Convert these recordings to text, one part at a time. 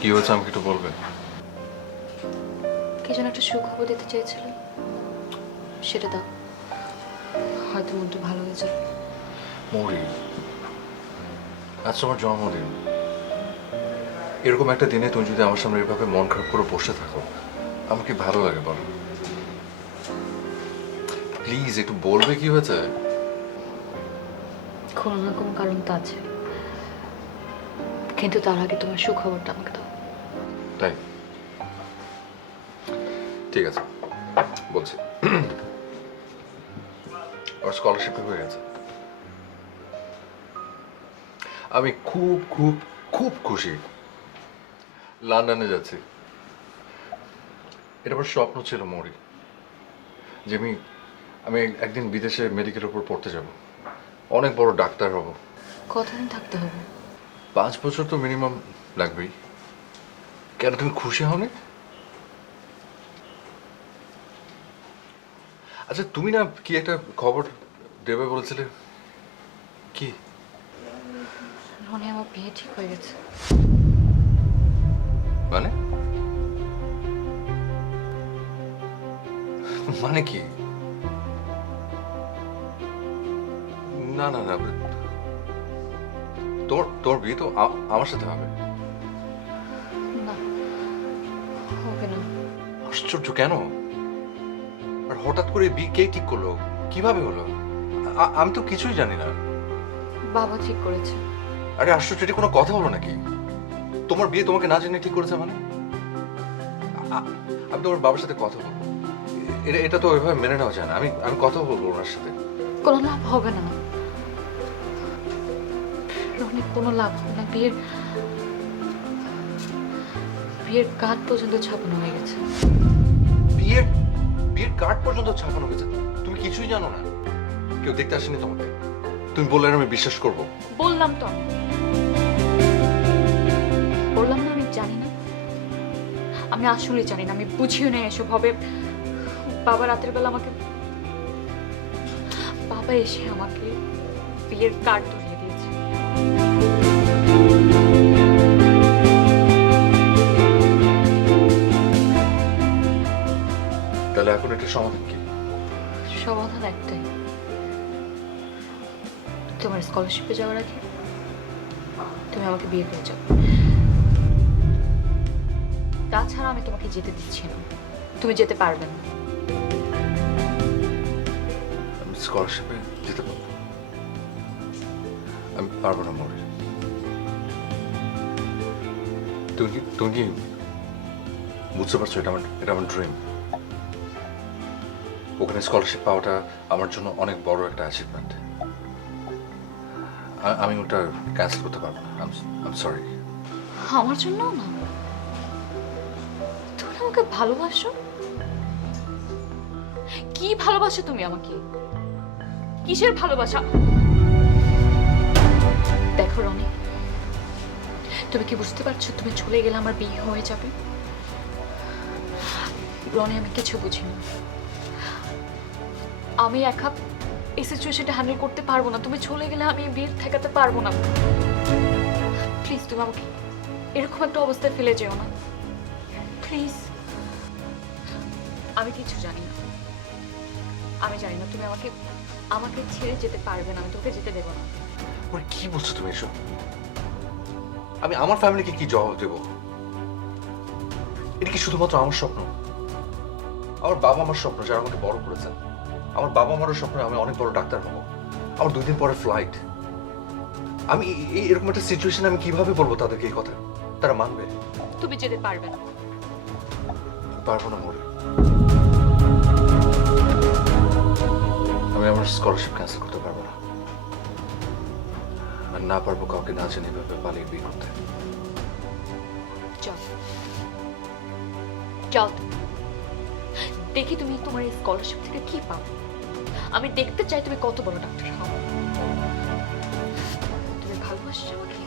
কি হয়েছে আমাকে একটু বলবে কে যেন একটা সুখবর দিতে চেয়েছিল। সেটা দাও। হয়তো মনটা ভালো হয়ে যাবে। মৌরি আজ তোমার জন্মদিন। এরকম একটা দিনে তুমি যদি আমার সামনে এভাবে মন খারাপ করে বসে থাকো আমার কি ভালো লাগে বলো? প্লিজ একটু বলবে কি হয়েছে? কোনো না কোনো কারণ তো আছে। কিন্তু তার আগে তোমার সুখবরটা আমাকে তাই? ঠিক আছে বলছি। আমার স্কলারশিপ হয়ে গেছে। আমি খুব খুব খুব খুশি। লন্ডনে যাচ্ছি। এটা আমার স্বপ্ন ছিল মরি। যে আমি আমি একদিন বিদেশে মেডিকেল উপর পড়তে যাব। অনেক বড় ডাক্তার হব। কতদিন থাকতে হবে? পাঁচ বছর তো মিনিমাম লাগবেই। কেন তুমি খুশি হওনি? আচ্ছা তুমি না কি একটা খবর দেবে বলেছিলে? কি? রনি আমার বিয়ে ঠিক হয়ে গেছে। মানে? মানে কি? না না না তোর তোর বিয়ে তো আমার সাথে হবে। হবে না আশ্চর্য কেন? আর হঠাৎ করে বিয়ে কে ঠিক করল? কীভাবে হলো? আমি তো কিছুই জানি না। বাবা ঠিক করেছে। আরে আশ্চর্য এটা কোনো কথা হলো নাকি? তোমার বিয়ে তোমাকে না জেনে ঠিক করেছে মানে? আমি তোমার বাবার সাথে কথা বলব। এটা এটা তো ওইভাবে মেনে নেওয়া যায় না। আমি আমি কথা বলব ওনার সাথে। কোনো লাভ হবে না। রনি কোনো লাভ হবে না। বিয়ের বিয়ের কার্ড পর্যন্ত ছাপানো হয়ে গেছে। বিয়ের বিয়ের কার্ড পর্যন্ত ছাপানো হয়েছে তুমি কিছুই জানো না। কেউ দেখতে আসেনি তোমাকে। তুমি বললে আমি বিশ্বাস করব। বললাম তো। আমি বললাম না আমি জানি না। আমি আসলে জানি না। আমি বুঝিও না এসব হবে। বাবা রাতের বেলা আমাকে বাবা এসে আমাকে বিয়ের কার্ড সমাধান কি সমাধান একটাই। তোমার স্কলারশিপে যাওয়ার আগে তুমি আমাকে বিয়ে করে যাও। তাছাড়া আমি তোমাকে যেতে দিচ্ছি না। তুমি যেতে পারবে না। আমি স্কলারশিপে যেতে পারব আমি পারব না মরে। তুমি তুমি বুঝতে পারছ? এটা আমার এটা আমার ড্রিম ওখানে স্কলারশিপ পাওয়াটা আমার জন্য অনেক বড় একটা অ্যাচিভমেন্ট আমি ওটা ক্যান্সেল করতে পারব না। আম সরি আমার জন্য না? তুমি আমাকে ভালোবাসো? কি ভালোবাসো তুমি আমাকে? কিসের ভালোবাসা? দেখো রনি, তুমি কি বুঝতে পারছ তুমি চলে গেলে আমার বিয়ে হয়ে যাবে? রনি, আমি কিছু বুঝি না আমি একা এই সিচুয়েশনটা হ্যান্ডেল করতে পারব না। তুমি চলে গেলে আমি বিয়ে ঠেকাতে পারব না। প্লিজ তুমি আমাকে এরকম একটা অবস্থায় ফেলে যেও না। প্লিজ আমি কিছু জানি না। আমি জানি না, তুমি আমাকে আমাকে ছেড়ে যেতে পারবে না। আমি তোকে যেতে দেবো না। ওরে, কি বলছো তুমি এসব? আমি আমার ফ্যামিলিকে কি জবাব দেব? এটা কি শুধুমাত্র আমার স্বপ্ন? আমার বাবা আমার স্বপ্ন যারা আমাকে বড় করেছেন। আমার বাবা আমারও স্বপ্ন আমি অনেক বড় ডাক্তার হব। আমার দুই দিন পরে ফ্লাইট আমি এই- এরকম একটা সিচুয়েশন আমি কীভাবে বলব তাদেরকে এই কথা? তারা মানবে। তুমি যেতে পারবে না। পারব না মরে। আমি আমার স্কলারশিপ ক্যান্সেল করতে পারব না। আর না পারব কাউকে না জেনে এভাবে পালিয়ে বিয়ে করতে। যাও। যাও। দেখি তুমি তোমার এই স্কলারশিপ থেকে কি পাও আমি দেখতে চাই তুমি কত বড় ডাক্তার হও। তুমি ভালোবাসছো আমাকে?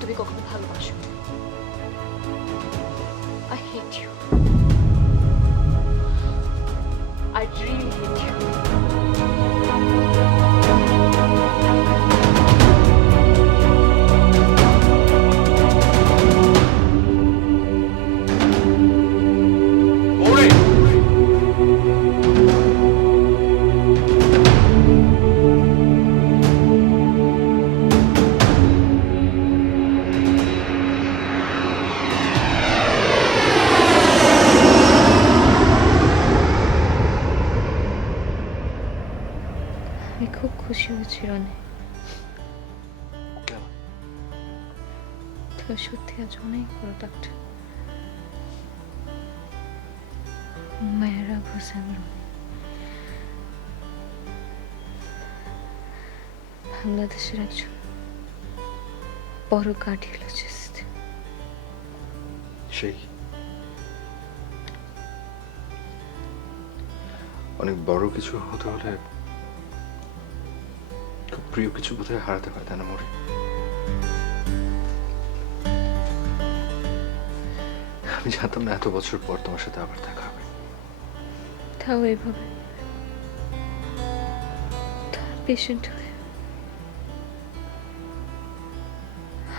তুমি কখনো ভালোবাসো আই হেট ইউ সত্যি আজ অনেক বড় ডাক্তার হোসেন বাংলাদেশের একজন বড় কার্ডিওলজিস্ট সেই অনেক বড় কিছু হতে হলে প্রিয় কিছু বোধহয় হারাতে হয় তাই না মরে আমি জানতাম না এত বছর পর তোমার সাথে আবার দেখা হবে তাও এইভাবে পেশেন্ট হয়ে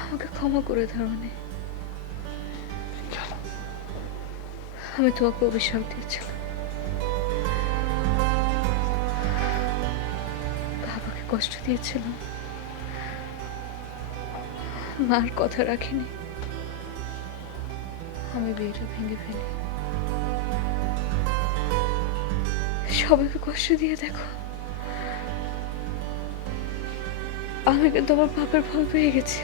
আমাকে ক্ষমা করে ধরনে কেন আমি তোমাকে অভিশাপ দিয়েছিলাম কষ্ট দিয়েছিলাম। মার কথা রাখিনি। আমি বিয়েটা ভেঙে ফেলি। সবাইকে কষ্ট দিয়ে দেখো। আমি কিন্তু আমার বাপের ফল পেয়ে গেছি।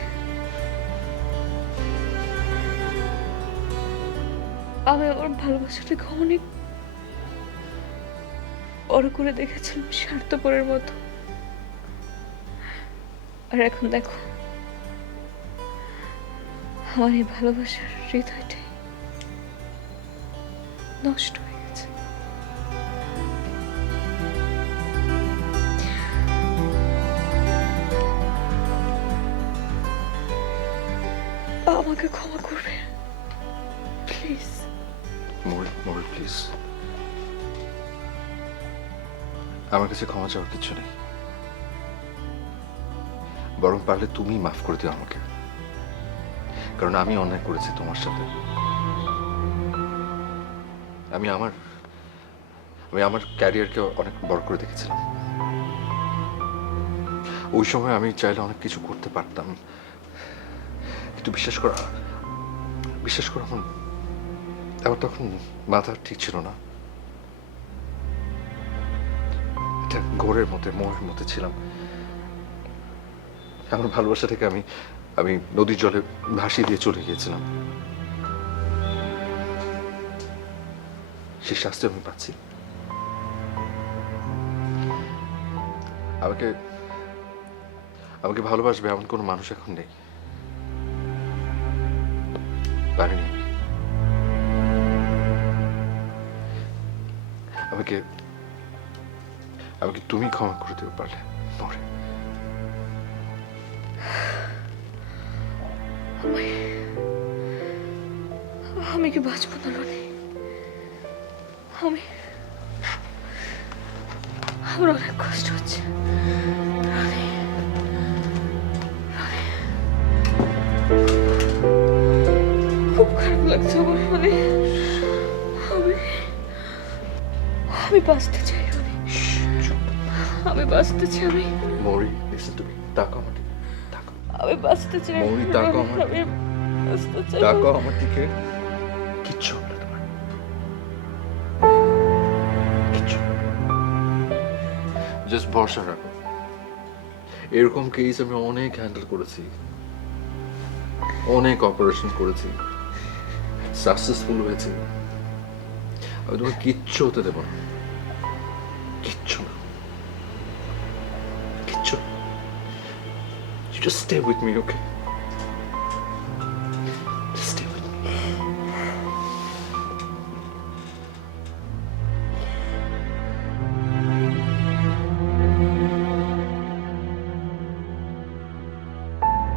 আমি আমার ভালোবাসাটাকে অনেক বড় করে দেখেছিলাম, স্বার্থপরের মতো। আর এখন দেখো। আমার এই ভালোবাসার হৃদয়টাই নষ্ট হয়ে গেছে। আমাকে ক্ষমা করবে। প্লিজ। মরে মরে প্লিজ। আমার কাছে ক্ষমা চাওয়ার কিছু নেই। বরং পারলে তুমি মাফ করে দিও আমাকে। কারণ আমি অন্যায় করেছি তোমার সাথে। আমি আমার আমি আমার ক্যারিয়ারকে অনেক বড় করে দেখেছিলাম। ওই সময় আমি চাইলে অনেক কিছু করতে পারতাম। কিন্তু বিশ্বাস করা, বিশ্বাস করো, আমার আমার তখন মাথা ঠিক ছিল না। একটা ঘোরের মধ্যে মোহের মধ্যে ছিলাম। আমার ভালোবাসা থেকে আমি আমি নদীর জলে ভাসিয়ে দিয়ে চলে গিয়েছিলাম। সেই শাস্তি আমি পাচ্ছি। আমাকে আমাকে ভালোবাসবে এমন কোনো মানুষ এখন নেই। পারিনি আমাকে আমাকে তুমি ক্ষমা করে দিতে পারলে, মরে। আমি কি বাঁচবো না রনি? আমি আমার অনেক কষ্ট হচ্ছে। রনি। খুব খারাপ লাগছে আমার রনি। আমি আমি বাঁচতে চাই রনি। আমি বাঁচতে চাই। আমি মরি লিসেন টু মি তাকাও আমি বাঁচতে চাই। মৌরি, আমার আমি বাঁচতে চাই। আমার দিকে। কিচ্ছু হবে না তোমার। কিচ্ছু জাস্ট ভরসা রাখো। এরকম কেস আমি অনেক হ্যান্ডেল করেছি। অনেক অপারেশন করেছি। সাকসেসফুল হয়েছি। আমি তোমাকে কিচ্ছু হতে দেবো না। Just stay with me, okay?